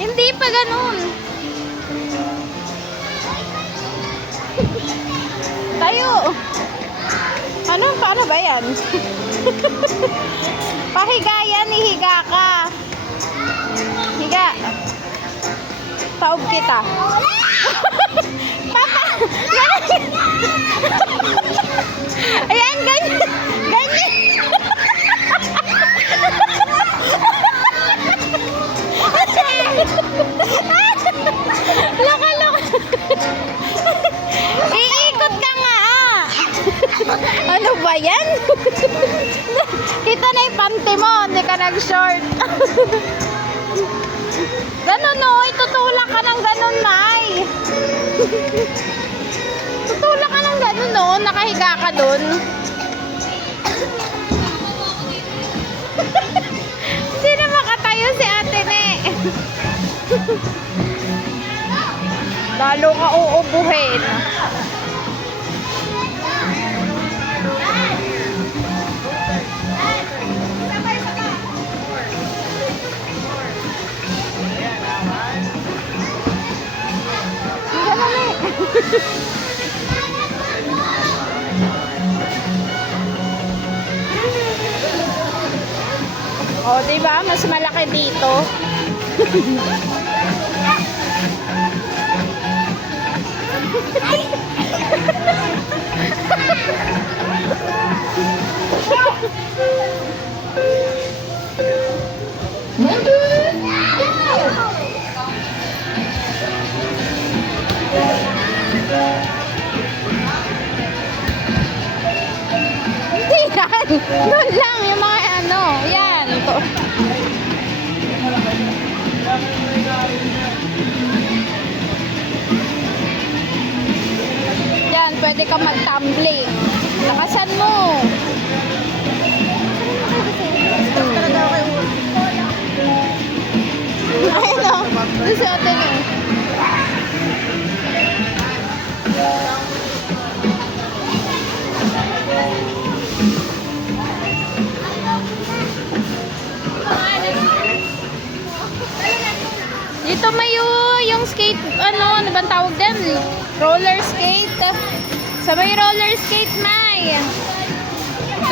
Hindi pa ganun. Tayo. Ano? Paano ba yan? Pahiga yan. Hihiga ka. Higa. Taob kita. Papa! Ayan, ganyan. Ganyan. Loka, loka. Iikot ka nga. Ano ba yan? Kita na yung panty mo. Hindi ka nag-short. Ganun o. Itutulak ka ng ganun, May. Tutulak ka ng ganun o. Nakahiga ka dun. Hindi na makatayo si ate ne. Lalo ka uubuhin. Ganun eh. O, diba? Mas malaki dito. Hindi yan. Doon lang yung mga ano. Yan. Ito. Yan. Pwede ka mag-tumbling. Lakasan mo. Ayun o. Doon sa atin o. Dito mayo yung skate, ano bang tawag din? Roller skate. Sa may roller skate, May.